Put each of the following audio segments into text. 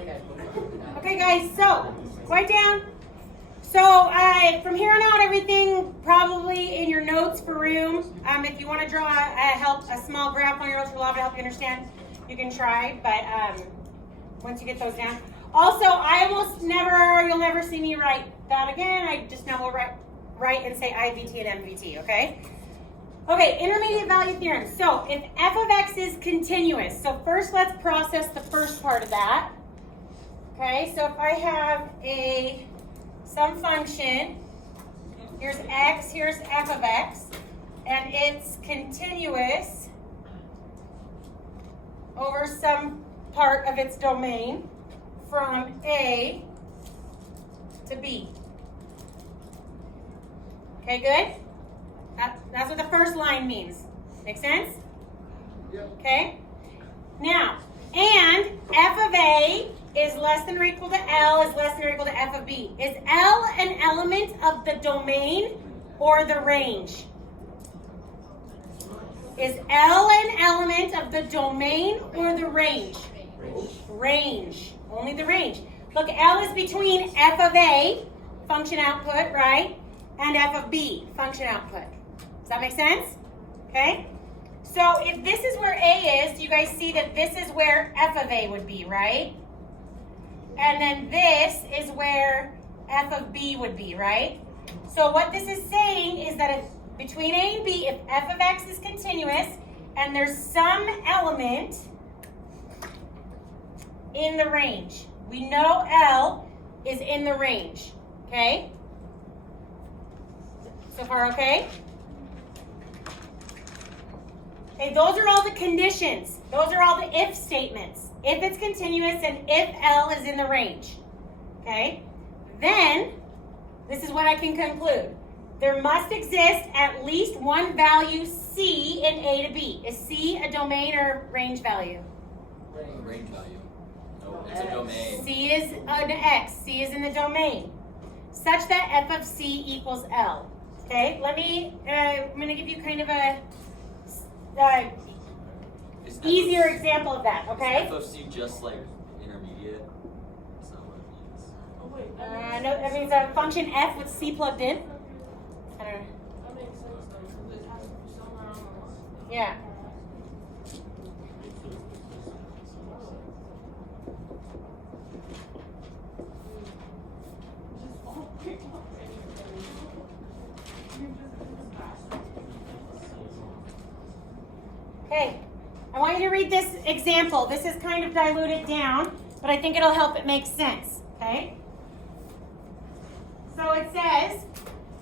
Okay, guys, so quiet down. So from here on out, everything probably in your notes for room. If you want to draw a small graph on your notes for lava to help you understand, you can try. But once you get those down. Also, you'll never see me write that again. I just now will write and say IVT and MVT, okay? Okay, intermediate value theorem. So if f of x is continuous, so first let's process the first part of that. Okay, so if I have some function, here's x, here's f of x, and it's continuous over some part of its domain from A to B. Okay, good? That's what the first line means. Make sense? Yep. Okay? Now, and f of A is less than or equal to L is less than or equal to f of B. Is L an element of the domain or the range? Is L an element of the domain or the range? Range. Only the range. Look, L is between f of A, function output, right, and f of B, function output. Does that make sense? Okay? So if this is where A is, you guys see that this is where f of A would be, right? And then this is where f of B would be, right? So what this is saying is that if between A and B, if f of x is continuous and there's some element in the range, we know L is in the range, okay? So far, okay? Okay, those are all the conditions. Those are all the if statements. If it's continuous and if L is in the range, okay? Then, this is what I can conclude. There must exist at least one value C in A to B. Is C a domain or range value? Range value. No, it's a domain. C is an X. C is in the domain. Such that f of C equals L. Okay, I'm going to give you kind of a easier example of that, okay? Is f of C just like intermediate? That's not what it means. Oh wait, No, that means a function f with C plugged in. I don't know. that makes sense though, because it has to be somewhere on the line. Yeah. Okay, I want you to read this example. This is kind of diluted down, but I think it'll help it make sense, okay? So it says,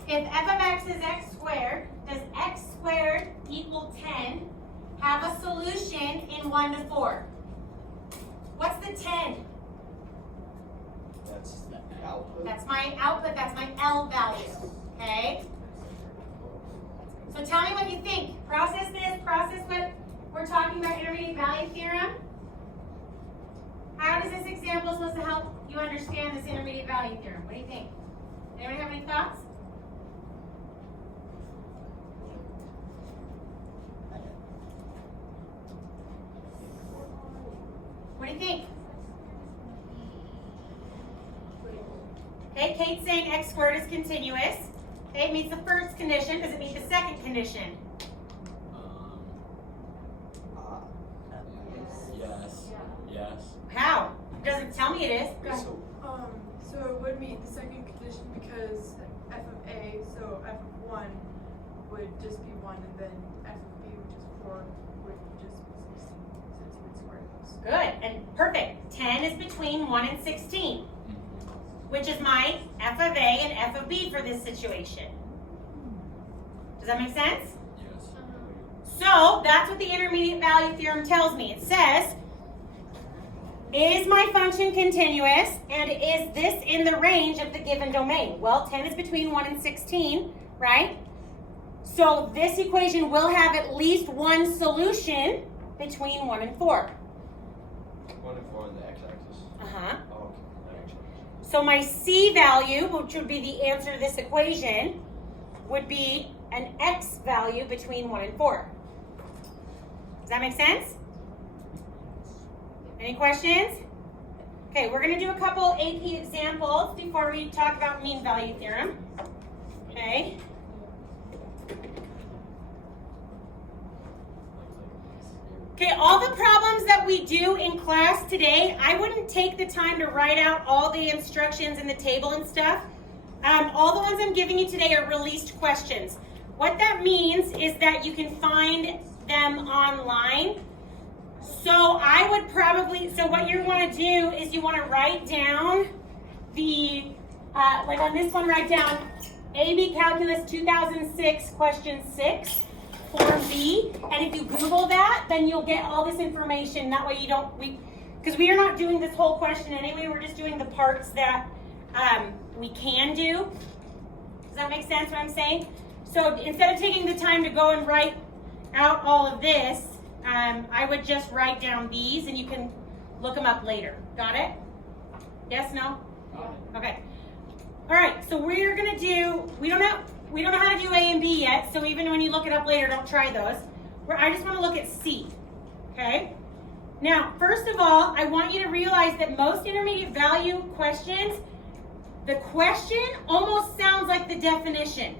if f of x is x squared, does x squared equal 10 have a solution in 1 to 4? What's the 10? That's the output. That's my output, that's my L value, okay? So tell me what you think. Process this, process what we're talking about, intermediate value theorem. How does this example supposed to help you understand this intermediate value theorem? What do you think? Anyone have any thoughts? What do you think? Okay, Kate's saying x squared is continuous. Okay, it meets the first condition. Does it meet the second condition? Yes. Yes. How? It doesn't tell me it is. Go ahead. So it would meet the second condition because f of A, so f of 1 would just be 1, and then f of B, which is 4, would just be 16, since you would square those. Good and perfect. 10 is between 1 and 16, which is my f of A and f of B for this situation. Does that make sense? Yes. So that's what the intermediate value theorem tells me. It says, is my function continuous and is this in the range of the given domain? Well, 10 is between 1 and 16, right? So this equation will have at least one solution between 1 and 4. 1 and 4 on the x-axis. Uh-huh. Oh, okay. That makes sense. So my C value, which would be the answer to this equation, would be an x value between 1 and 4. Does that make sense? Any questions? Okay, we're gonna do a couple AP examples before we talk about mean value theorem. Okay. Okay, all the problems that we do in class today, I wouldn't take the time to write out all the instructions in the table and stuff. All the ones I'm giving you today are released questions. What that means is that you can find them online. So I would probably, so what you want to do is you want to write down the, like on this one, write down AB Calculus 2006 question 6. Form B, and if you Google that, then you'll get all this information. That way you don't, because we are not doing this whole question anyway, we're just doing the parts that we can do. Does that make sense what I'm saying? So instead of taking the time to go and write out all of this, I would just write down these and you can look them up later. Got it? Yes, no? Okay. All right, so we're gonna do, we don't know how to do A and B yet, so even when you look it up later, don't try those. I just want to look at C, okay? Now, first of all, I want you to realize that most intermediate value questions, the question almost sounds like the definition,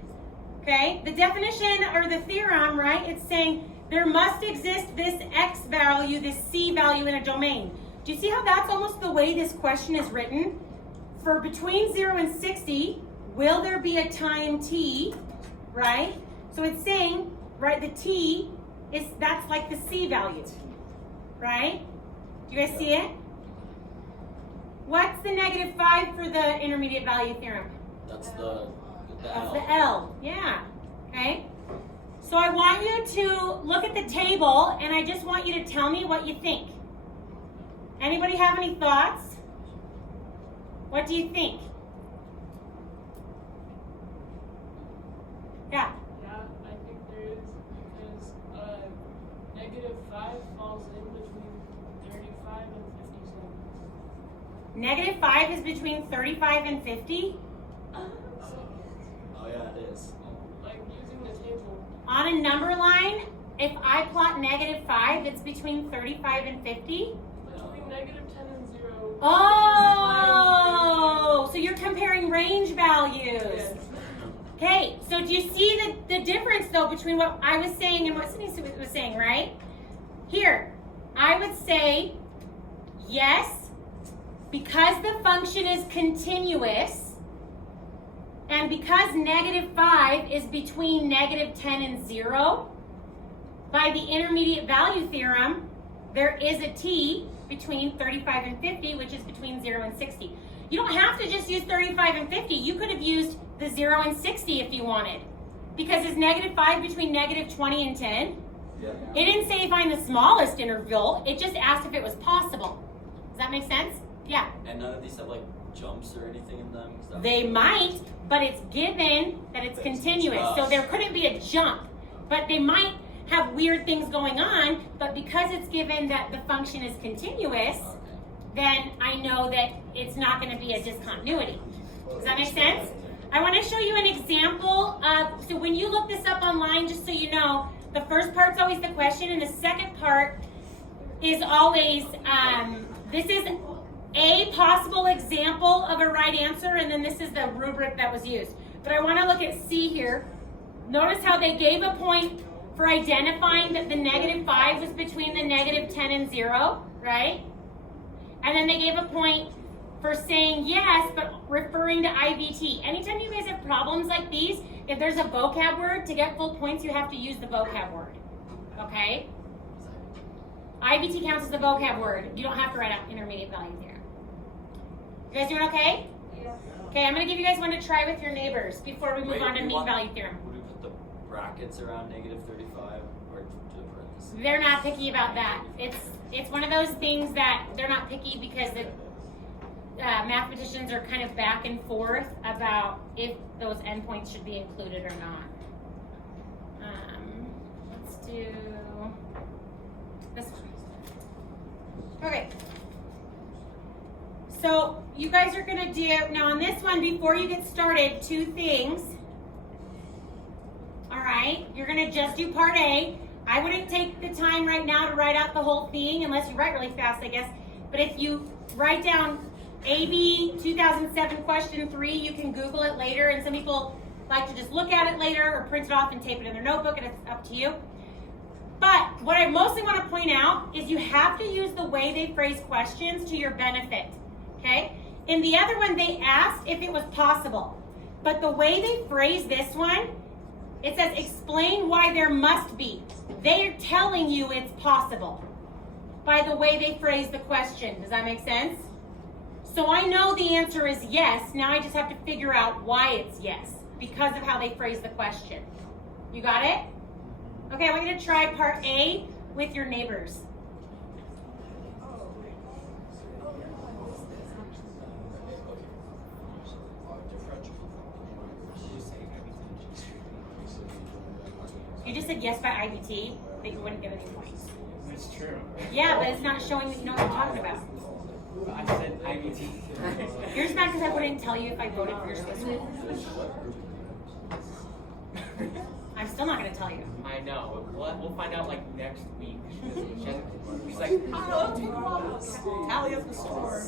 okay? The definition or the theorem, right? It's saying there must exist this X value, this C value in a domain. Do you see how that's almost the way this question is written? For between 0 and 60, will there be a time t, right? So it's saying, right, the t is, that's like the C value, right? Do you guys see it? What's the -5 for the intermediate value theorem? That's the That's L. the L, yeah, okay? So I want you to look at the table and I just want you to tell me what you think. Anybody have any thoughts? What do you think? Yeah. Yeah, I think there is because -5 falls in between 35 and 57. -5 is between 35 and 50. Oh yeah, it is. Like using the table. On a number line, if I plot -5, it's between 35 and 50. Between -10 and 0. Oh, so you're comparing range values. Yes. Okay, so do you see the difference though between what I was saying and what Sydney was saying, right? Here, I would say yes, because the function is continuous, and because -5 is between -10 and 0, by the intermediate value theorem, there is a t between 35 and 50, which is between 0 and 60. You don't have to just use 35 and 50. You could have used the 0 and 60 if you wanted. Because is -5 between -20 and 10? Yeah. It didn't say find the smallest interval. It just asked if it was possible. Does that make sense? Yeah. And none of these have like jumps or anything in them? Is that They what- might, but it's given that it's continuous. So there couldn't be a jump. But they might have weird things going on, but because it's given that the function is continuous, Okay. then I know that it's not going to be a discontinuity. Does that make sense? I want to show you an example of, so when you look this up online, just so you know, the first part's always the question, and the second part is always, this is a possible example of a right answer, and then this is the rubric that was used. But I want to look at C here. Notice how they gave a point for identifying that the -5 was between the -10 and 0, right? And then they gave a point for saying yes, but referring to IVT. Anytime you guys have problems like these, if there's a vocab word, to get full points, you have to use the vocab word, okay? IVT counts as the vocab word. You don't have to write out intermediate value theorem. You guys doing okay? Yeah. Okay, I'm gonna give you guys one to try with your neighbors before we move Wait, on to we mean want- value theorem. Would we put the brackets around -35 or to parentheses? They're not picky about that. It's one of those things that they're not picky because the mathematicians are kind of back and forth about if those endpoints should be included or not. Let's do this one. Okay. So you guys are gonna do, now on this one, before you get started, 2 things. All right, you're gonna just do part A. I wouldn't take the time right now to write out the whole thing unless you write really fast, I guess. But if you write down AB 2007 question 3, you can Google it later, and some people like to just look at it later or print it off and tape it in their notebook, and it's up to you. But what I mostly want to point out is you have to use the way they phrase questions to your benefit, okay? In the other one, they asked if it was possible. But the way they phrase this one, it says explain why there must be. They are telling you it's possible by the way they phrase the question. Does that make sense? So I know the answer is yes. Now I just have to figure out why it's yes because of how they phrase the question. You got it? Okay, I want you to try part A with your neighbors. You just said yes by IBT, that you wouldn't get any points. It's true. Yeah, but it's not showing that you know what you're talking about. I said IBT. You're just mad because I wouldn't tell you if I voted for your Swiss school. I'm still not going to tell you. I know. We'll find out like next week. She's like, I love to tally up the score.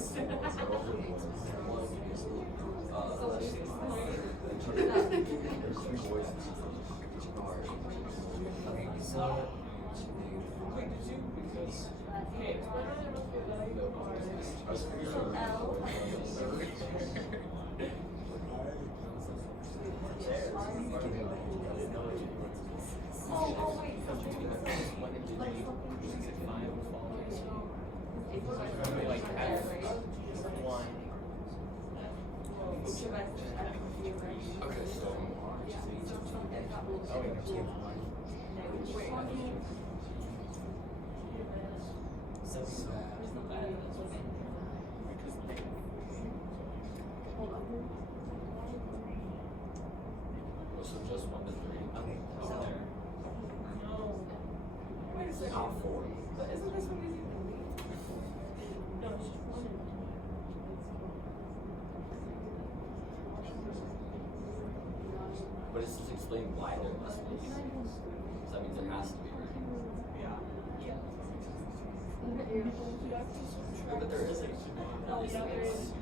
So just 1 to 3. Okay. So there. No. Wait a second. Not 4. But isn't this one easier than me? No, it's just one. But it's just explain why there must be. So that means there has to be, right? Yeah. But there isn't. Oh, yeah, there is.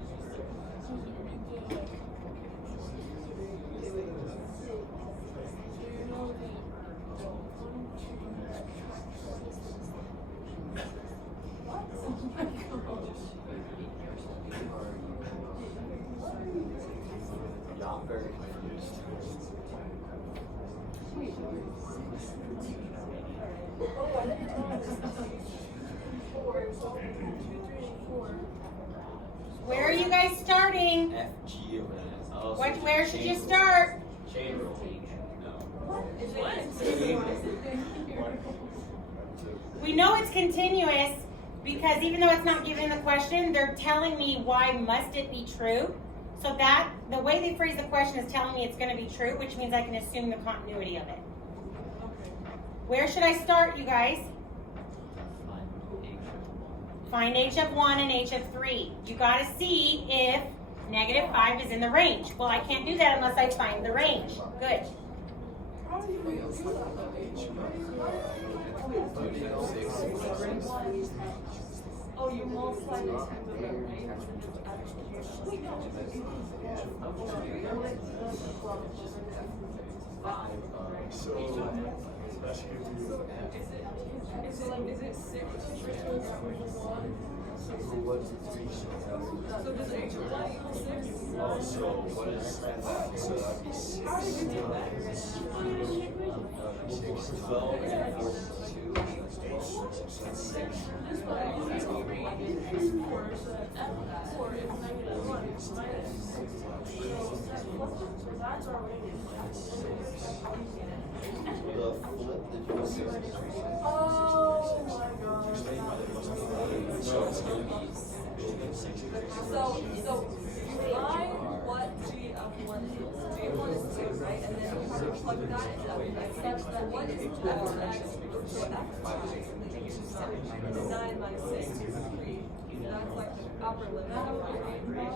Yeah, I'm very confused. Where are you guys starting? F, G, over there. Oh, so Where should you start? Chain rule. No. We know it's continuous because even though it's not given in the question, they're telling me why must it be true. So that, the way they phrase the question is telling me it's going to be true, which means I can assume the continuity of it. Where should I start, you guys? Find h of 1 and h of 3. You got to see if -5 is in the range. Well, I can't do that unless I find the range. Good. Oh, you multiply this times the range. Is it 6? So does h of 1 equal 6? Oh, so what is that? So that'd be 6. How did you do that? 12 and 42. That's 6. This one is 3 is 4, so that's F4 is -1 minus 6. So that's our range. The flip, did you say? Oh my god. So it's going to be 6. So find what G of 1 is. G of 1 is 2, right? And then you have to plug that into F. So what is F of X? So F is 9 minus 6 is 3. That's like the upper limit of our range.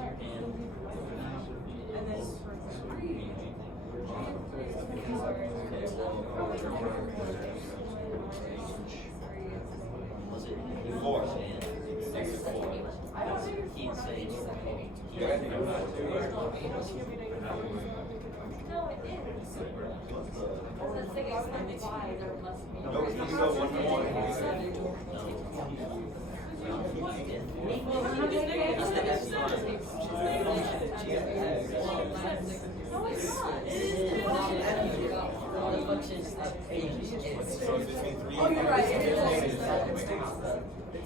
And then for 3, Was it 4? He'd say, Yeah, I think I'm not doing it. No, it is. The thing is, why there must be. No, you can go 1 to 1. No, it's not. the functions of H is So it's between 3 Oh, you're right. It is.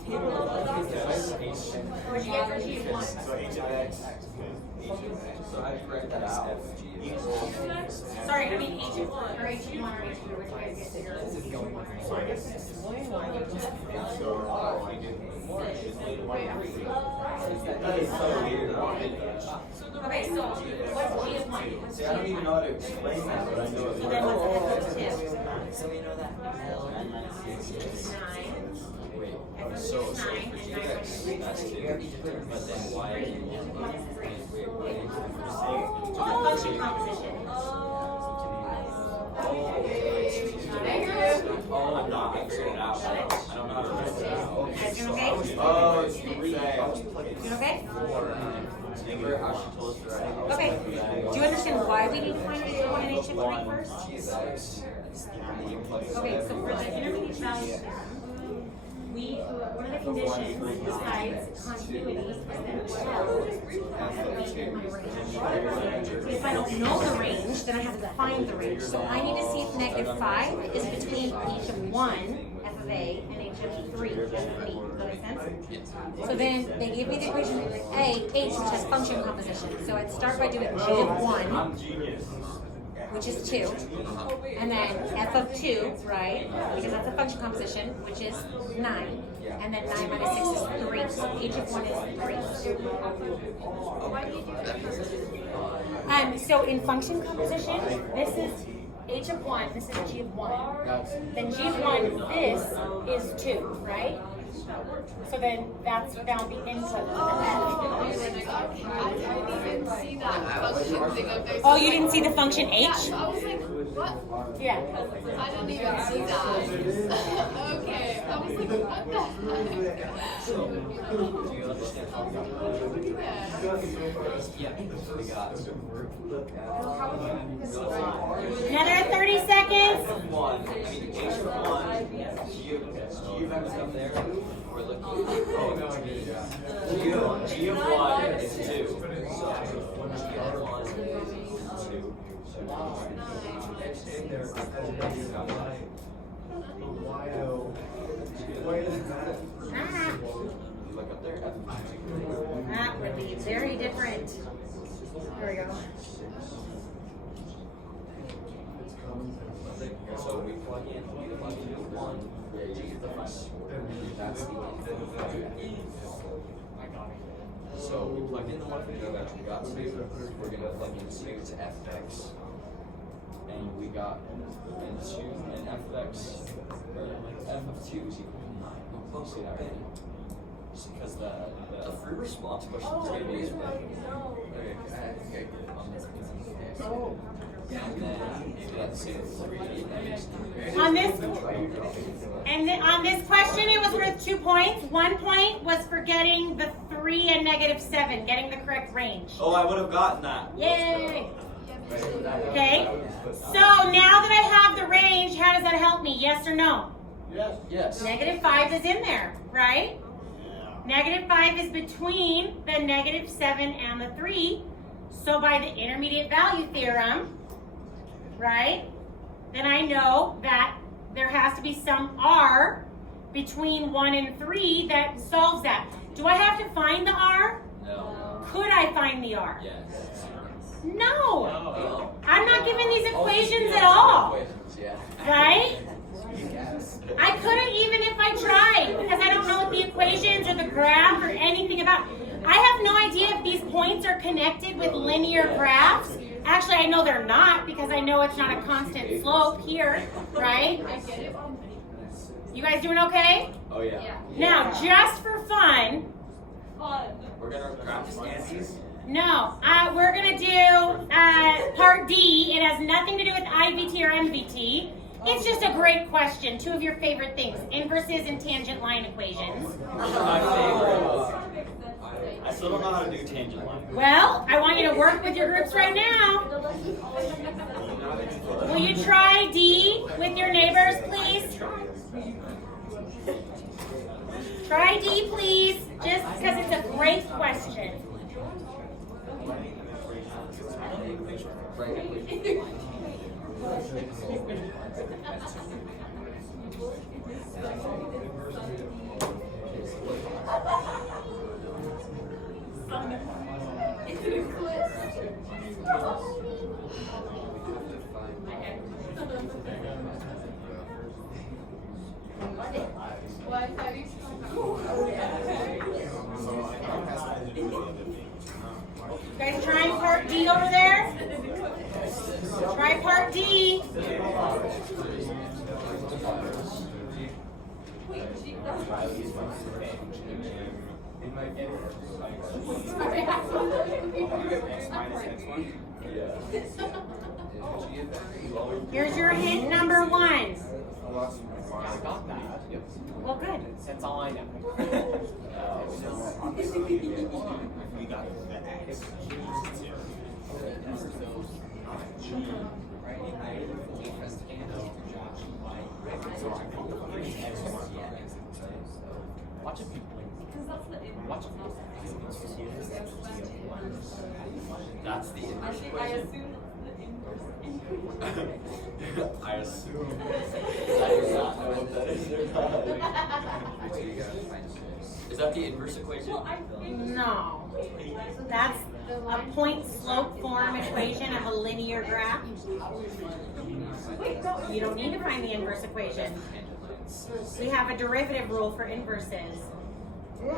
What'd you get for G1? So H of X. So I correct that out. Sorry, I mean H of one or H of one or H of two. Which way is it? So I did that is so weird. Okay, so what's G of one? See, I don't even know how to explain that, but I know So then what's F of two? So we know that L and Nine. F of two so is nine, and nine minus three. that's two, but then Y H of one is three. saying. The function composition. Oh, I'm not figuring it out. I don't know how to write it out. You guys doing okay? Oh, it's 3A. Doing okay? Remember how she told us to write it? Okay. Do you understand why we need to find H of one and H of three first? Okay, so for the intermediate value one of the conditions besides continuity is that if I don't know the range, then I have to find the range. So I need to see if -5 is between H of 1, f of A, and H of 3, f of B. Does that make sense? So then they gave me the equation A, H, which has function composition. So I'd start by doing G of 1, I'm genius. which is 2, and then f of 2, right, because that's a function composition, which is 9, and then 9 minus 6 is 3, so H of 1 is 3. So in function composition, this is H of 1, this is G of 1, then G of 1, this is 2, right? So then that's now the input for the F. Oh, you didn't see the function H? I was like, what? Yeah. I didn't even see that. Okay. I was like, what the heck? Do you understand how Yeah. we got Another 30 seconds. one. I mean, H of 1, G of X up there. We're looking. Oh, no, I get it. G of 1 is 2. So G of 1 is 2. Look up there. That would be very different. There we go. So we plug in 1, G is the function. That's the So we plug in the 150 that we got 2. We're gonna plug in 2 to fx. And we got into an fx, or f of 2 is equal to 9. See that right? Because the free response question is going to be and then maybe let's say 3. On this question, it was worth 2 points. 1 point was for getting the 3 and -7, getting the correct range. Oh, I would have gotten that. Yay! Okay. So now that I have the range, how does that help me? Yes or no? Yes. -5 is in there, right? -5 is between the -7 and the 3. So by the intermediate value theorem, right, then I know that there has to be some R between 1 and 3 that solves that. Do I have to find the R? No. Could I find the R? Yes. No. I'm not given these equations at all, Equations, yeah. right? I couldn't even if I tried because I don't know what the equations or the graph or anything about. I have no idea if these points are connected with linear graphs. Actually, I know they're not because I know it's not a constant slope here, right? You guys doing okay? Oh yeah. Now, just for fun, We're gonna practice Nancy's. no, we're gonna do part D. It has nothing to do with IVT or MVT. It's just a great question. Two of your favorite things, inverses and tangent line equations. My favorite. I still don't know how to do tangent line. Well, I want you to work with your groups right now. Will you try D with your neighbors, please? Try D, please, just because it's a great question. You guys trying part D over there? Try part D. Here's your hint number 1. I got that. Well, good. That's all I know. Watch it be Watch it. That's the inverse I equation. assume the inverse. I assume. I do not know what that is or not. Is that the inverse equation? No. That's a point slope form equation of a linear graph. You don't need to find the inverse equation. We have a derivative rule for inverses. Am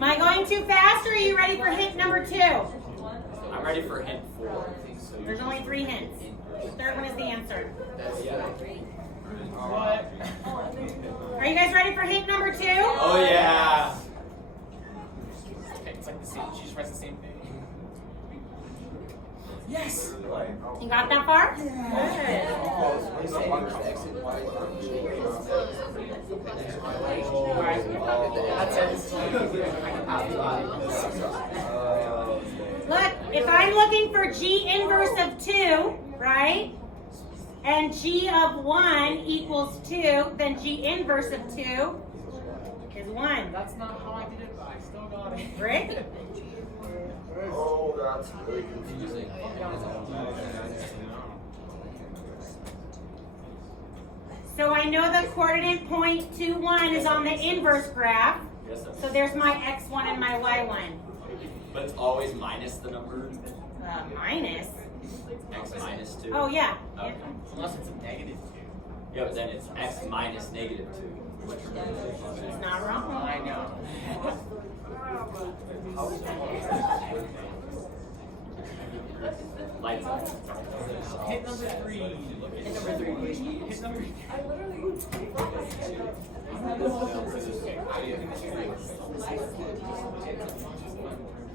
I going too fast, or are you ready for hint number 2? I'm ready for hint 4. There's only 3 hints. The third one is the answer. What? Are you guys ready for hint number 2? Oh yeah. Okay, it's like the same. She just writes the same thing. Yes. You got that far? Good. That's it. Look, if I'm looking for G inverse of 2, right? And G of 1 equals 2, then G inverse of 2 is 1. That's not how I did it, but I still got it. Rick? Oh, that's really confusing. So I know the coordinate point 2, 1 is on the inverse graph. Yes, that's So there's my x1 and my y1. But it's always minus the number. Minus? X minus 2. Oh, yeah. Okay. Unless it's a negative 2. Yeah, but then it's x minus negative 2. It's not wrong. I know. Lights up. Hit number 3. Hit number 3. Hit number 3. I literally.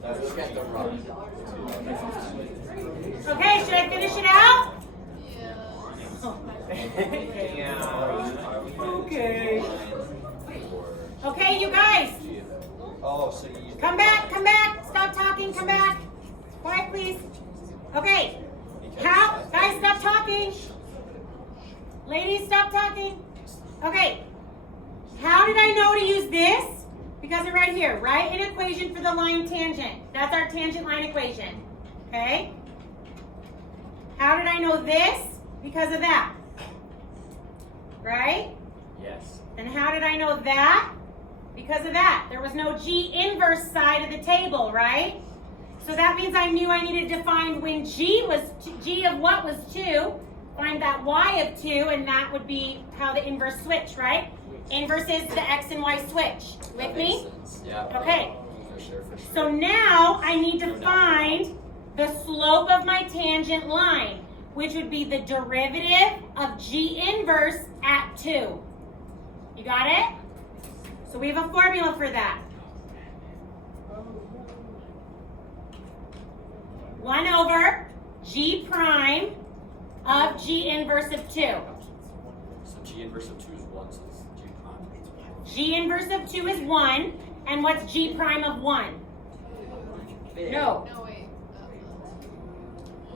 Look at the run. Okay, should I finish it out? Yeah. Okay. Okay, you guys. Oh, so you. Come back, come back. Stop talking, come back. Quiet, please. Okay. How? Guys, stop talking. Ladies, stop talking. Okay. How did I know to use this? Because it's right here. Write an equation for the line tangent. That's our tangent line equation. Okay? How did I know this? Because of that. Right? Yes. And how did I know that? Because of that. There was no G inverse side of the table, right? So that means I knew I needed to find when G of what was 2, find that Y of 2, and that would be how the inverse switch, right? Inverse is the X and Y switch. With me? Yeah. Okay. For sure. So now I need to find the slope of my tangent line, which would be the derivative of G inverse at 2. You got it? So we have a formula for that. 1 over G prime of G inverse of 2. So G inverse of 2 is 1, so it's G prime. G inverse of 2 is 1. And what's G prime of 1? No. No, wait.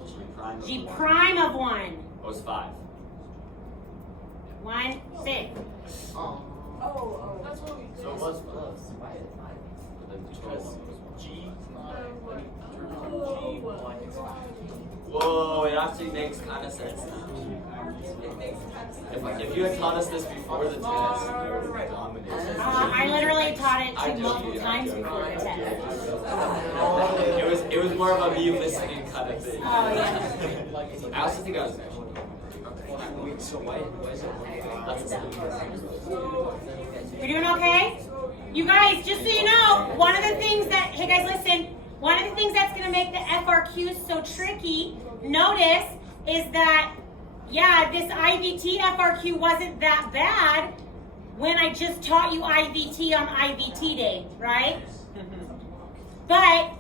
G prime of G 1. prime of 1. Oh, it's 5. 1 6. Oh. That's what we did. So it was close. Why is it 5? But then the total one was 1. G Whoa, it actually makes kind of sense now. If you had taught us this before the test, I literally taught it to multiple times before the test. it was more of a me listening kind of thing. Oh, yeah. I also think I was Wait, so why is it We're doing okay? You guys, just so you know, one of the things that, hey guys, listen, one of the things that's going to make the FRQs so tricky, notice, is that, yeah, this IVT FRQ wasn't that bad when I just taught you IVT on IVT day, right? But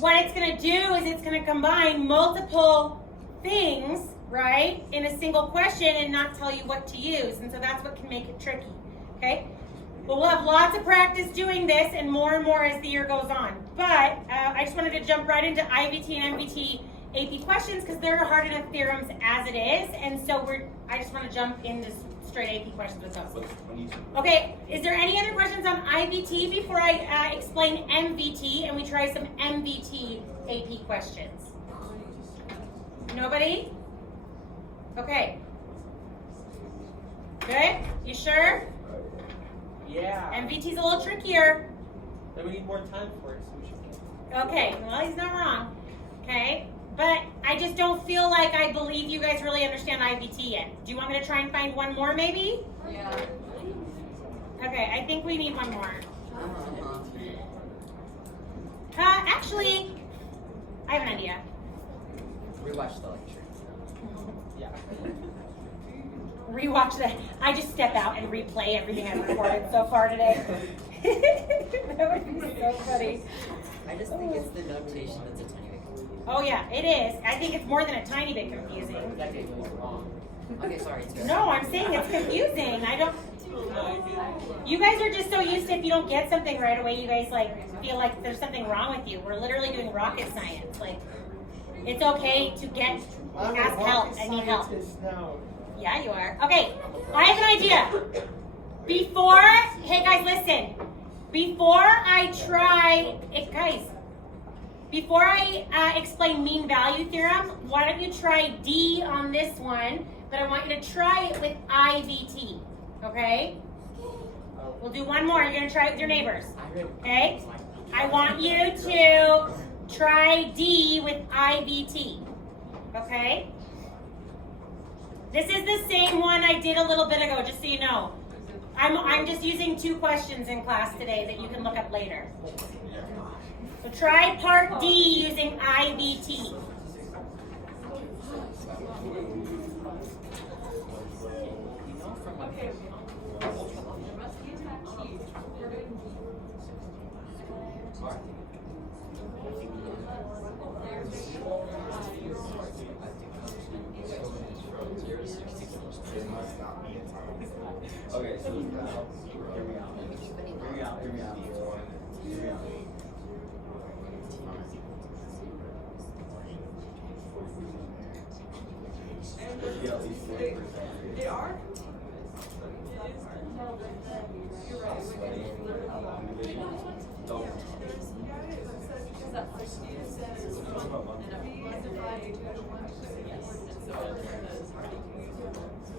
what it's going to do is it's going to combine multiple things, right, in a single question and not tell you what to use. And so that's what can make it tricky, okay? But we'll have lots of practice doing this and more as the year goes on. But I just wanted to jump right into IVT and MVT AP questions because there are hard enough theorems as it is. And so I just want to jump into straight AP questions with those. Okay, is there any other questions on IVT before I explain MVT and we try some MVT AP questions? Nobody? Okay. Good? You sure? Yeah. MVT's a little trickier. Then we need more time for it, so we should. Okay, well, he's not wrong. Okay, but I just don't feel like I believe you guys really understand IVT yet. Do you want me to try and find one more, maybe? Yeah. Okay, I think we need one more. Actually, I have an idea. Rewatch the lecture. Yeah. Rewatch that. I just step out and replay everything I've recorded so far today. That would be so funny. I just think it's the notation that's a tiny bit confusing. Oh yeah, it is. I think it's more than a tiny bit confusing. That gave me wrong. Okay, sorry. It's No, I'm saying it's confusing. I don't. You guys are just so used to if you don't get something right away, you guys like feel like there's something wrong with you. We're literally doing rocket science. Like, it's okay to ask help. I need help. Yeah, you are. Okay, I have an idea. Hey guys, listen. Before I explain mean value theorem, why don't you try D on this one, but I want you to try it with IVT, okay? We'll do one more. You're gonna try it with your neighbors, okay? I want you to try D with IVT, okay? This is the same one I did a little bit ago, just so you know. I'm just using 2 questions in class today that you can look up later. So try part D using IVT. Okay. There must be a tag key. We're doing Okay, so hear me out. They are? You're right. Don't.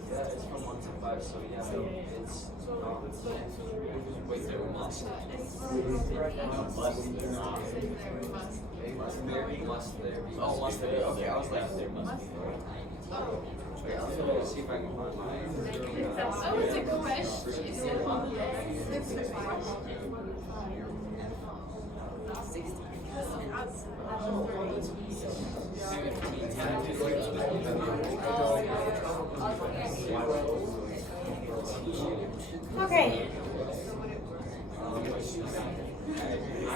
Yeah, it's from 1 to 5, so yeah, it's wait, there must. Must there be. Oh, must there be. Okay, I was like, there must be. Wait, I'm gonna see if I can find my. That was a question. 60. Okay.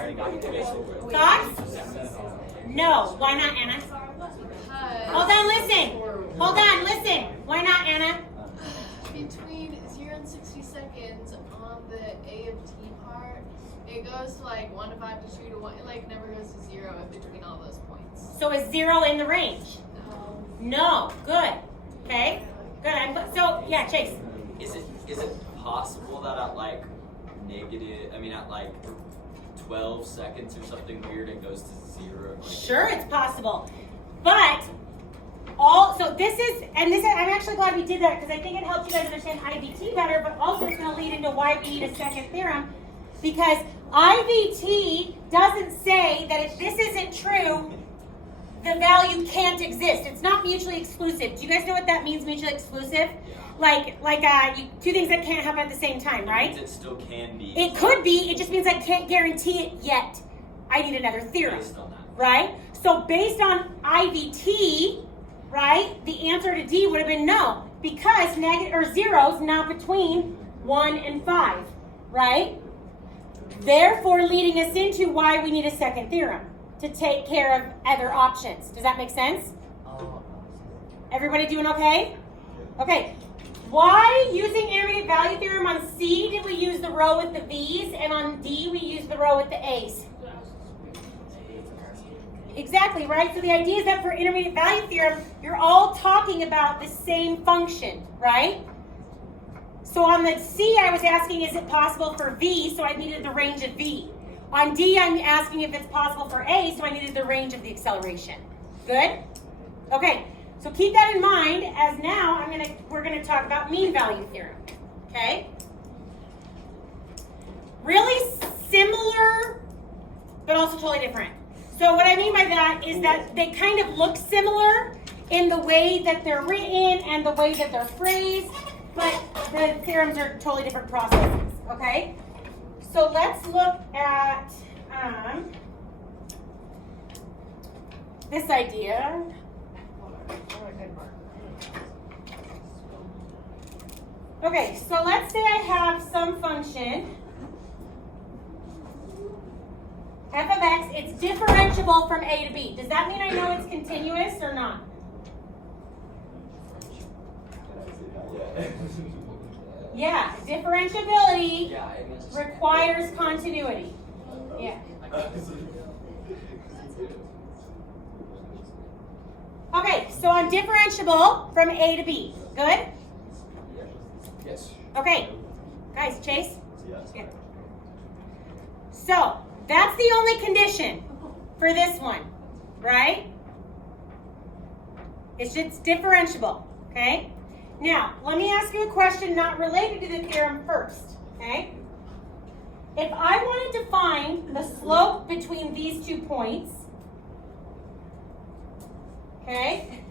already got it. Thoughts? No. Why not, Anna? Hold on, listen. Hold on, listen. Why not, Anna? Between 0 and 60 seconds on the A of T part, it goes to like 1 to 5 to 2 to 1. It like never goes to 0 in between all those points. So is 0 in the range? No. Good. Okay. Good. So yeah, Chase. Is it possible that at like at like 12 seconds or something weird it goes to 0? Like, Sure, it's possible. But I'm actually glad we did that because I think it helps you guys understand IVT better, but also it's going to lead into why we need a second theorem, because IVT doesn't say that if this isn't true, the value can't exist. It's not mutually exclusive. Do you guys know what that means, mutually exclusive? Like two things that can't happen at the same time, right? It still can be. It could be. It just means I can't guarantee it yet. I need another theorem, Based on that. right? So based on IVT, right, the answer to D would have been no, because zero's not between 1 and 5, right? Therefore, leading us into why we need a second theorem to take care of other options. Does that make sense? Everybody doing okay? Okay. Why, using intermediate value theorem on C, did we use the row with the V's, and on D we use the row with the A's? Exactly, right? So the idea is that for intermediate value theorem, you're all talking about the same function, right? So on the C, I was asking, is it possible for V, so I needed the range of V. On D, I'm asking if it's possible for A, so I needed the range of the acceleration. Good? Okay. So keep that in mind, as now we're gonna talk about mean value theorem. Okay? Really similar, but also totally different. So what I mean by that is that they kind of look similar in the way that they're written and the way that they're phrased, but the theorems are totally different processes. Okay? So let's look at this idea. Okay, so let's say I have some function, f of x, it's differentiable from a to b. Does that mean I know it's continuous or not? Yeah, differentiability requires continuity. Yeah. Okay, so I'm differentiable from a to b. Good? Yes. Okay. Guys, Chase? Yes. Yeah. So, that's the only condition for this one, right? It's just differentiable, okay? Now, let me ask you a question not related to the theorem first, okay? If I wanted to find the slope between these 2 points, okay?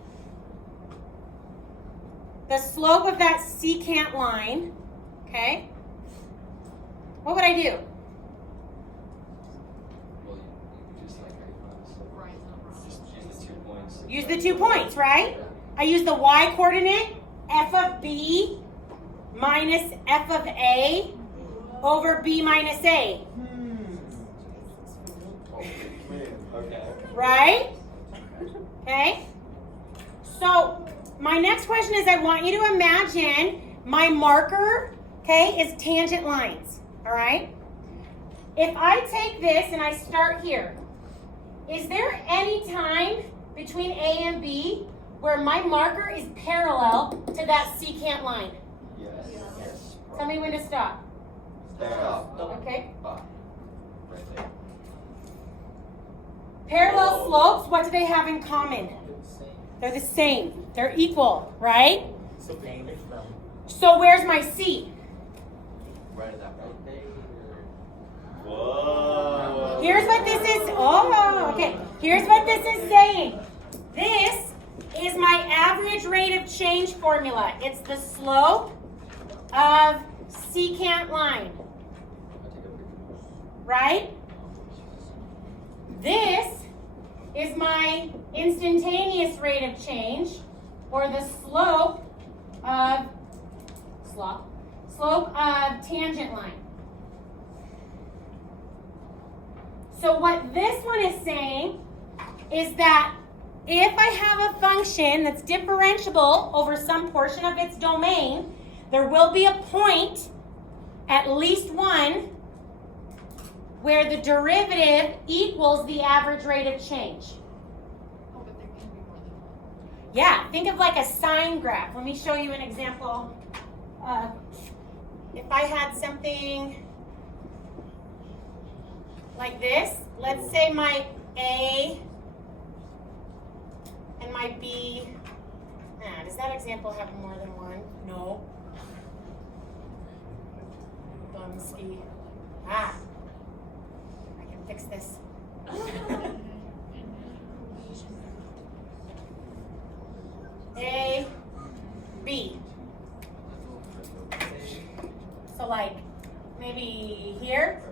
The slope of that secant line, okay? What would I do? Well, you just like use the 2 points. Use the 2 points, right? I use the y coordinate, f of b minus f of a over b minus a. Okay. Right? Okay? So, my next question is I want you to imagine my marker, okay, is tangent lines, all right? If I take this and I start here, is there any time between A and B where my marker is parallel to that secant line? Yes. Yes. Tell me when to stop. Stop. Okay? Right there. Parallel slopes, what do they have in common? They're the same. They're equal, right? So where's my C? Right at that right there. Whoa. Here's what this is. Oh, okay. Here's what this is saying. This is my average rate of change formula. It's the slope of secant line, right? This is my instantaneous rate of change, or the slope of tangent line. So what this one is saying is that if I have a function that's differentiable over some portion of its domain, there will be a point, at least one, where the derivative equals the average rate of change. Oh, but there can be more than one. Yeah, think of like a sine graph. Let me show you an example. If I had something like this, let's say my A and my B. Does that example have more than one? No. Bumski. I can fix this. A, B. So like maybe here,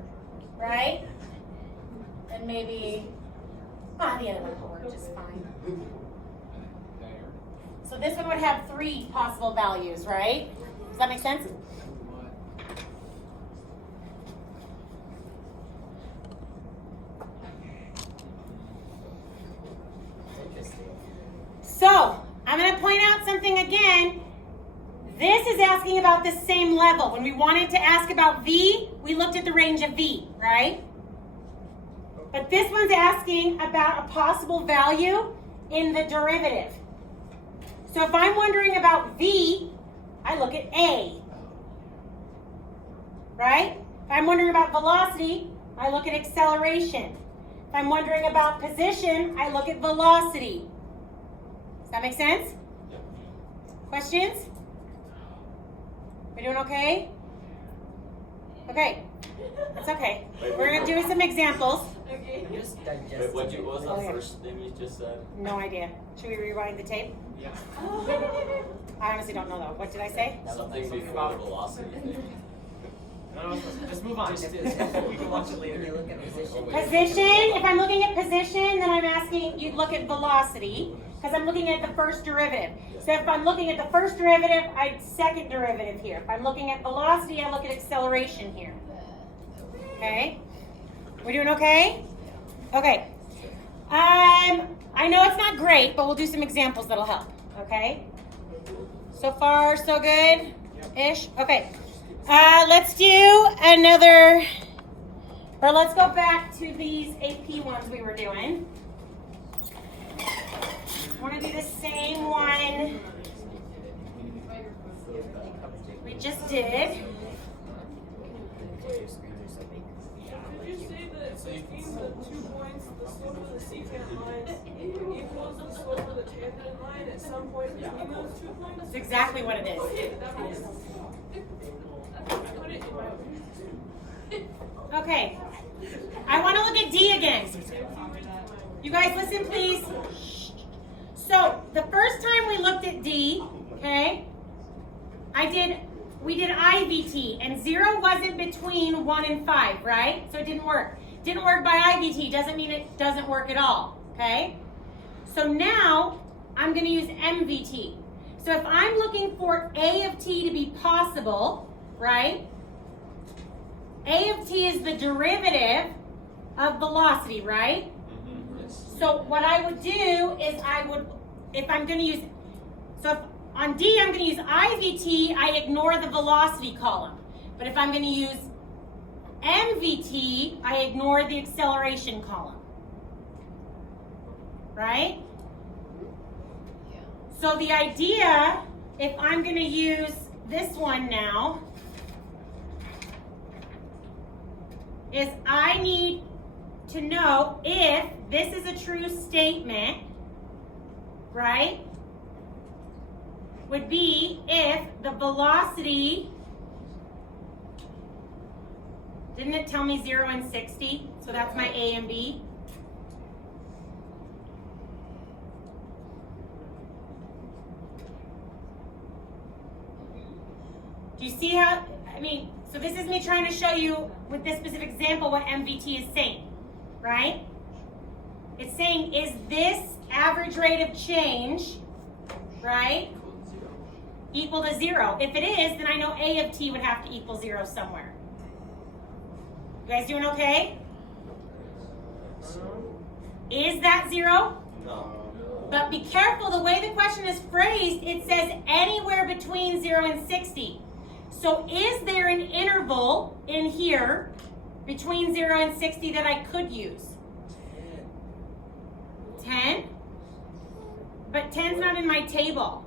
right? And maybe, the other one will work just fine. So this one would have 3 possible values, right? Does that make sense? So, I'm going to point out something again. This is asking about the same level. When we wanted to ask about V, we looked at the range of V, right? But this one's asking about a possible value in the derivative. So if I'm wondering about V, I look at A, right? If I'm wondering about velocity, I look at acceleration. If I'm wondering about position, I look at velocity. Does that make sense? Questions? We doing okay? Okay. It's okay. We're going to do some examples. Okay. Just digest Wait, what was Oh, that yeah. first thing you just said? No idea. Should we rewind the tape? Yeah. I honestly don't know though. What did I say? Something Something before about- the velocity thing. No, just move on. Just- we can watch it When you later. look at position. Position. If I'm looking at position, then I'm asking you look at velocity because I'm looking at the first derivative. So if I'm looking at the first derivative, I second derivative here. If I'm looking at velocity, I look at acceleration here. Okay? We doing okay? Okay. I know it's not great, but we'll do some examples that'll help. Okay? So far, so good? Ish? Okay. Let's do another, or let's go back to these AP ones we were doing. I want to do the same one we just did. Could you say that taking the 2 points, the slope of the secant line equals the slope of the tangent line at some point between those 2 points? That's exactly what it is. Okay, that makes sense. I put it in my Okay. I want to look at D again. You guys listen, please. So the first time we looked at D, okay, we did IVT, and 0 wasn't between 1 and 5, right? So it didn't work. Didn't work by IVT doesn't mean it doesn't work at all, okay? So now I'm going to use MVT. So if I'm looking for A of t to be possible, right? A of t is the derivative of velocity, right? So what I would do is if I'm going to use, so if on D I'm going to use IVT, I ignore the velocity column. But if I'm going to use MVT, I ignore the acceleration column. Right? Yeah. So the idea, if I'm going to use this one now, is I need to know if this is a true statement, right? Would be if the velocity, didn't it tell me 0 and 60? So that's my A and B. Do you see how, so this is me trying to show you with this specific example what MVT is saying, right? It's saying, is this average rate of change, right, equal to 0? If it is, then I know A of t would have to equal 0 somewhere. You guys doing okay? Is that 0? No. But be careful, the way the question is phrased, it says anywhere between 0 and 60. So is there an interval in here between 0 and 60 that I could use? 10? But 10's not in my table.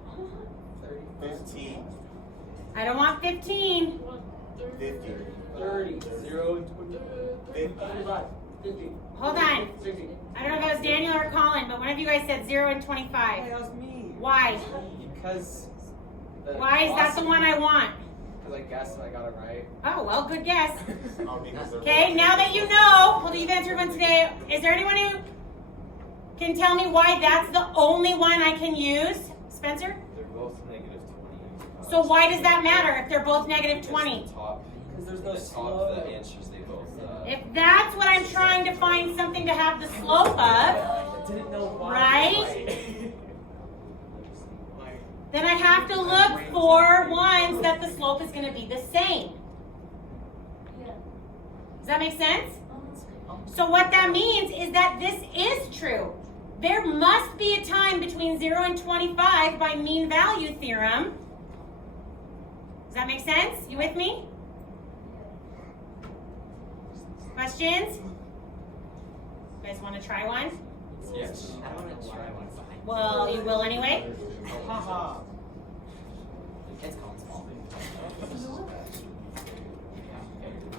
15. I don't want 15. 50. 30, 0 and 20, 50. 25, 50, Hold on. 60. I don't know if it was Daniel or Colin, but one of you guys said 0 and Hey, 25. that was me. Why? Because. Why is that the one I want? Because I guessed and I got it right. Oh, well, good guess. Oh, because they're Okay, now that you know, well, you've answered one today. Is there anyone who can tell me why that's the only one I can use? Spencer? They're both negative 20. So why does that matter if they're both negative 20? The top, Because there's the no top slope. the answers they both. If that's what I'm trying to find something to have the slope of, I didn't know why. right? Then I have to look for ones that the slope is going to be the same. Does that make sense? So what that means is that this is true. There must be a time between 0 and 25 by mean value theorem. Does that make sense? You with me? Questions? You guys want to try one? Yes. I don't want to try one. Well, you will anyway. Haha. It's Colin's fault.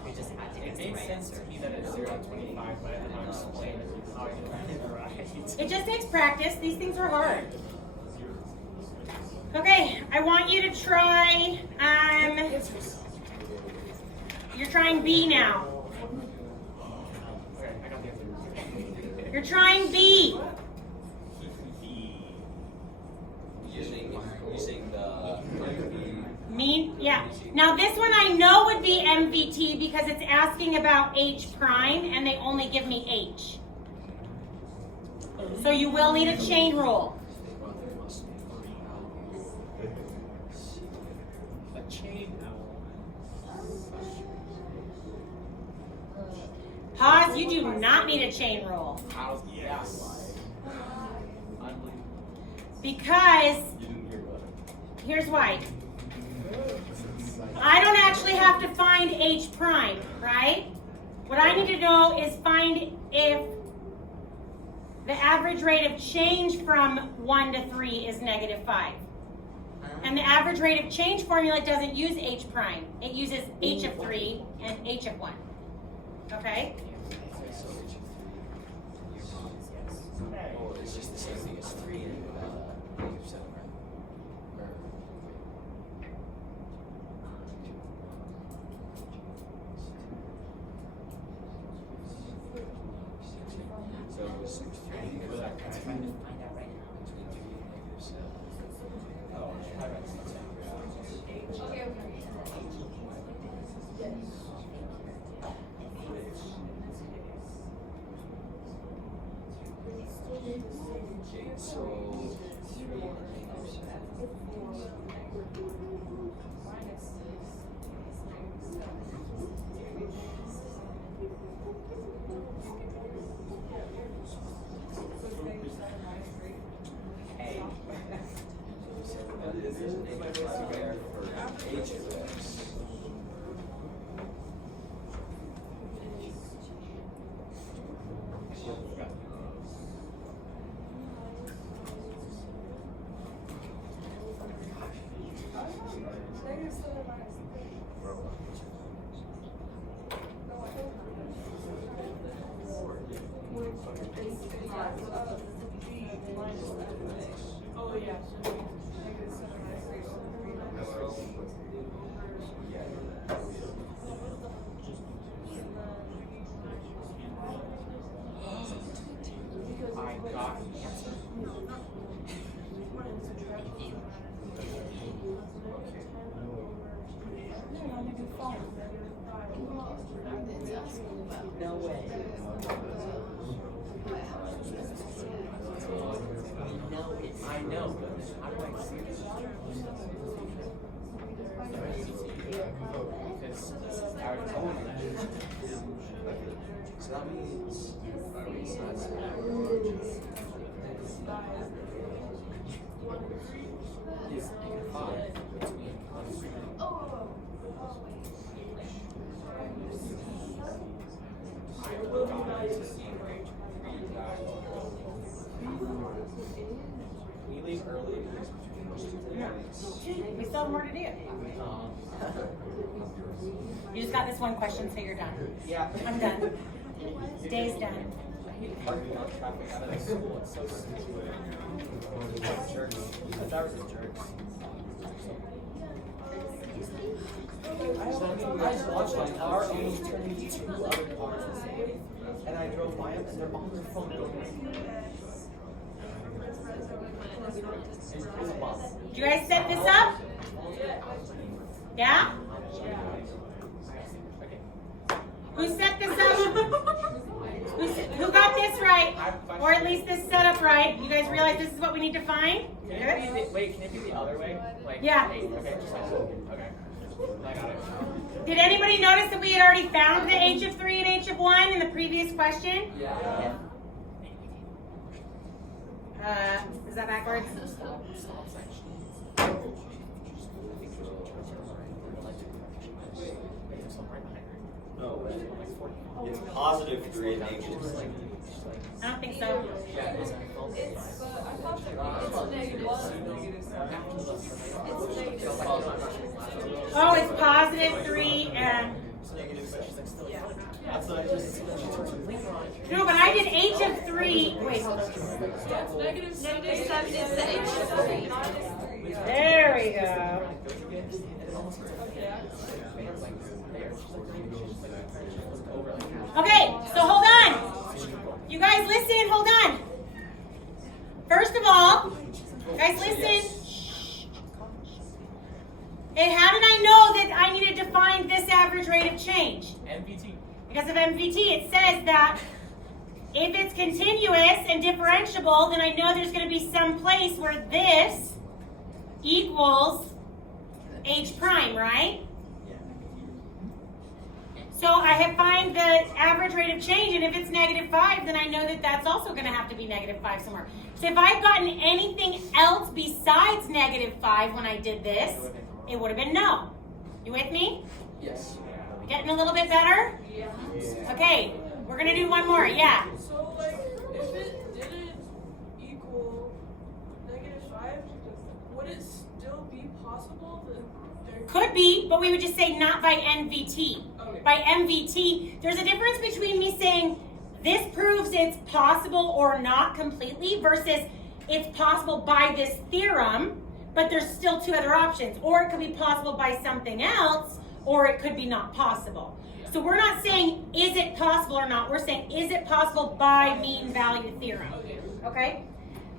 We just had to It get the made right sense answer. to me that it's 0 and 25, but I didn't know explain how I did it right. It just takes practice. These things are hard. Okay, I want you to try, you're trying B now. Okay, I got the answer. You're trying B. Using the Mean, yeah. Now this one I know would be MVT because it's asking about H prime and they only give me H. So you will need a chain rule. A chain Pause, you do not need a chain rule. Yes. Unbelievable. Because, You didn't hear about it. here's why. I don't actually have to find H prime, right? What I need to know is find if the average rate of change from 1 to 3 is -5. And the average rate of change formula doesn't use H prime. It uses H of 3 and H of 1. Okay? Oh, it's just the same thing as 3 and negative 7, right? So it was 6, 3, negative 7. I'm trying to find out right now. Between 3 and negative 7. Oh, I read it. Okay, okay. Okay, so 3 and negative 7. So that is there's an H prime there for H of X. Oh, yeah. I got the answer. It's asking about. No way. No, it's. I know, but how do I see this? Because I already told you that. So that means size is -5 between 1 and 3. Oh. We leave early. No. We still have more to do. You just got this one question, so you're done. Yeah. I'm done. Day's done. I hate parking on traffic out of the school. It's so stupid. Jerks. The drivers are jerks. I just watched my car almost turn into 2 other cars, and I drove by them, and they're on their phone. It's a bus. Did you guys set this up? Yeah? Who set this up? Who got this right? Or at least this setup right? You guys realize this is what we need to find? Can it be wait, can it be the other way? Like, Yeah. Okay, just like, okay. I got it. Did anybody notice that we had already found the h of 3 and h of 1 in the previous question? Yeah. Is that backwards? No way. It's +3 and -6. I don't think so. Yeah, it's It's, but I thought that it's -1 and -6. It's -1. Oh, it's +3 and... That's what I just. No, but I did h of 3. Wait, hold on. Yeah, it's -7. It's the H of 3. There we go. Okay, so hold on. You guys listen, hold on. First of all, guys listen. And how did I know that I needed to find this average rate of change? MVT. Because of MVT, it says that if it's continuous and differentiable, then I know there's going to be some place where this equals h prime, right? So I have find the average rate of change, and if it's -5, then I know that that's also going to have to be -5 somewhere. So if I'd gotten anything else besides -5 when I did this, it would have been no. You with me? Yes. Getting a little bit better? Okay, we're going to do one more. Yeah. So, like, if it didn't equal -5, would it still be possible that there Could be, but we would just say not by NVT. Okay. By MVT, there's a difference between me saying this proves it's possible or not completely versus it's possible by this theorem, but there's still 2 other options. Or it could be possible by something else, or it could be not possible. So we're not saying is it possible or not. We're saying is it possible by mean value theorem. Okay?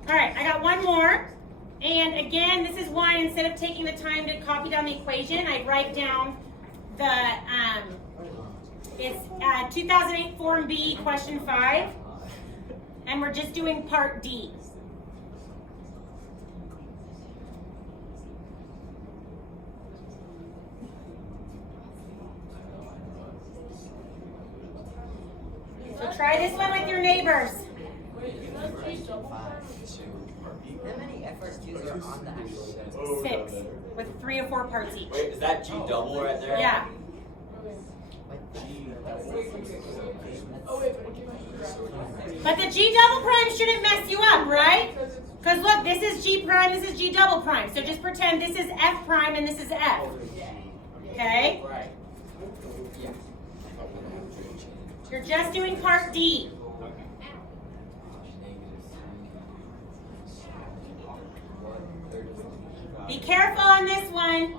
All right, I got one more. And again, this is one, instead of taking the time to copy down the equation, I write down the, it's 2008 Form B, question 5. And we're just doing part D. So try this one with your neighbors. How many FRQs are on the actual 6, with 3 or 4 parts each. Wait, is that G double right there? Yeah. Oh, wait, but it came out. But the G double prime shouldn't mess you up, right? Because look, this is G prime, this is G double prime. So just pretend this is F prime and this is F. Okay? Right. You're just doing part D. Be careful on this one.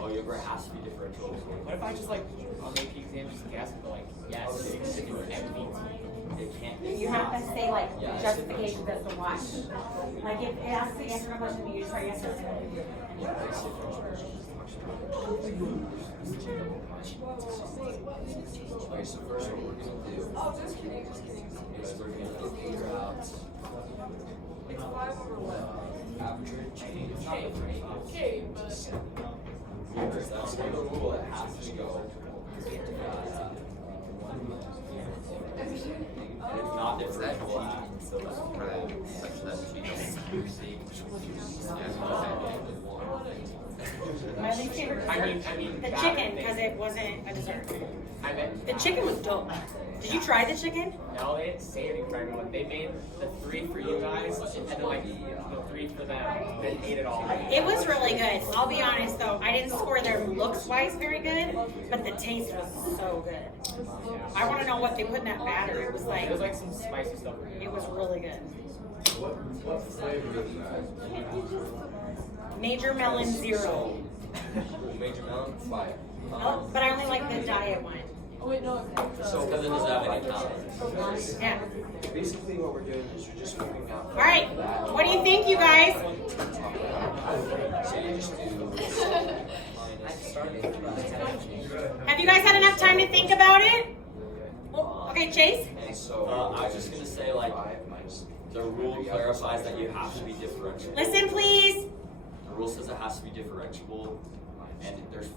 Oh, your graph has to be differential. What if I just like on the AP exam just guess and go like, yes, it's MVT? It can't. You have to say like Yeah, justifications as to why. Like if it asks the answer to a question, you just try yes or no. Yeah, basic Okay, so first what we're gonna do Oh, just kidding, just kidding. is we're gonna figure out It's 5 over what? average change. Okay, but That's the rule that has to go. It's not differentiable act. My least favorite I dessert. mean, The that chicken, thing. because it wasn't a dessert. I meant The chicken was dope. Did you try the chicken? No, they didn't say anything for everyone. They made the 3 for you guys, and then like the 3 for them. Then ate it all. It was really good. I'll be honest though, I didn't score their looks wise very good, but the taste was so good. I want to know what they put in that batter. It was It was like some spicy stuff. it was really good. What flavor is that? Major Melon Zero. Major melon, fire. Oh, but I only like the diet one. Oh wait, no. So because it doesn't have any calories. Yeah. Basically, what we're doing is you're just moving out. All right. What do you think, you guys? So you just do. I started, but Have you guys had enough time to think about it? Oh, okay, Chase. And so I was just gonna say like the rule clarifies that you have to be differentiable. Listen, please. The rule says it has to be differentiable, and there's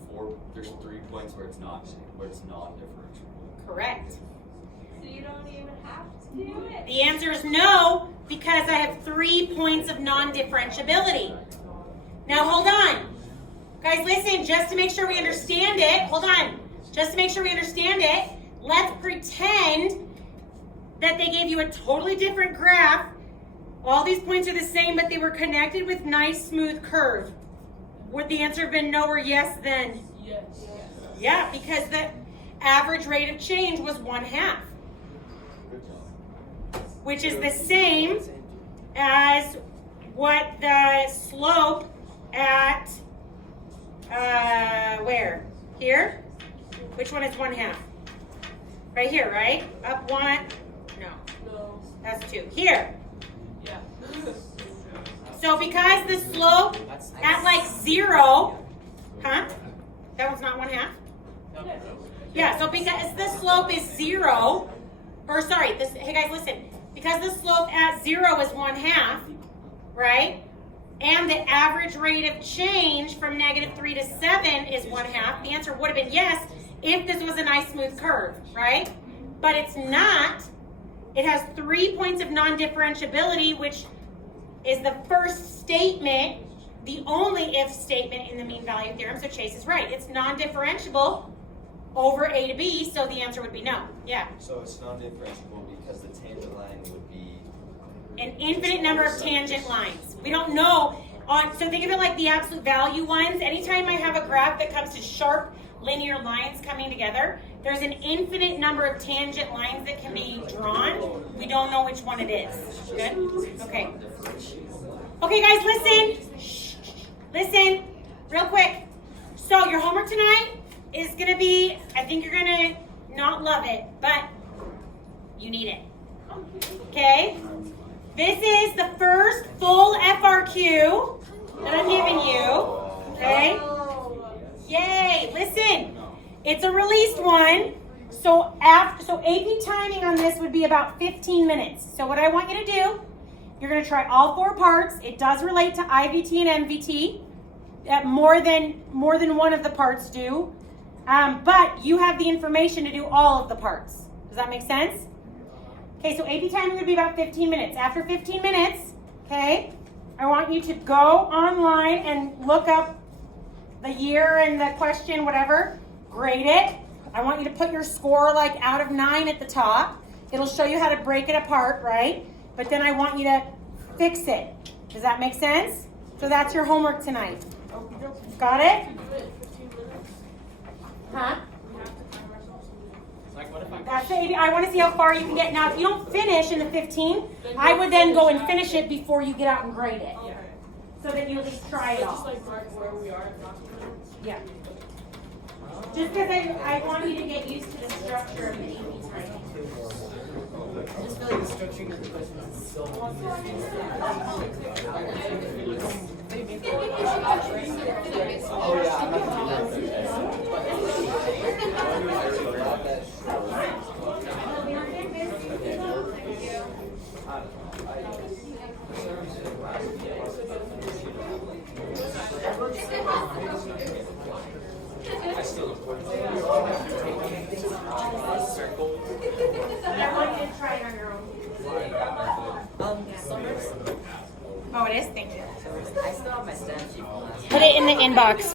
3 points where it's not differentiable. Correct. So you don't even have to do it. The answer is no, because I have 3 points of non-differentiability. Now hold on. Guys, listen, just to make sure we understand it, hold on. Just to make sure we understand it, let's pretend that they gave you a totally different graph. All these points are the same, but they were connected with nice, smooth curve. Would the answer have been no or yes then? yes. Yeah, because the average rate of change was 1/2, which is the same as what the slope at, where? Here? Which one is 1/2? Right here, right? Up 1, no, No. that's 2. Here. Yeah. So because the slope at like 0, huh? That one's not 1/2? Yeah, so because the slope is 0, or sorry, this, hey guys, listen. Because the slope at 0 is 1/2, right? And the average rate of change from -3 to 7 is 1/2. The answer would have been yes if this was a nice smooth curve, right? But it's not. It has 3 points of non-differentiability, which is the first statement, the only if statement in the mean value theorem. So Chase is right. It's non-differentiable over A to B, so the answer would be no. Yeah. So it's non-differentiable because the tangent line would be. An infinite number of tangent lines. We don't know. So think of it like the absolute value ones. Anytime I have a graph that comes to sharp linear lines coming together, there's an infinite number of tangent lines that can be drawn. We don't know which one it is. Good? Okay. Okay, guys, listen. Shh. Listen, real quick. So your homework tonight is going to be, I think you're going to not love it, but you need it. Okay? This is the first full FRQ that I'm giving you. Okay? Yay! Listen, it's a released one. So AP timing on this would be about 15 minutes. So what I want you to do, you're going to try all 4 parts. It does relate to IVT and MVT. More than one of the parts do. But you have the information to do all of the parts. Does that make sense? Okay, so AP timing would be about 15 minutes. After 15 minutes, okay, I want you to go online and look up the year and the question, whatever, grade it. I want you to put your score like out of 9 at the top. It'll show you how to break it apart, right? But then I want you to fix it. Does that make sense? So that's your homework tonight. Got it? Huh? Like, what if I? That's it. I want to see how far you can get. Now, if you don't finish in the 15, I would then go and finish it before you get out and grade it. So that you at least try it all. Where we are. Yeah. Just because I want you to get used to the structure of the AP I just feel like the structuring of the questions is so Oh yeah, I'm not gonna do I still circle. Everyone can try it on your own. Summers. Oh, it is? Thank you. I still have my stamp sheet from last Put it in the inbox.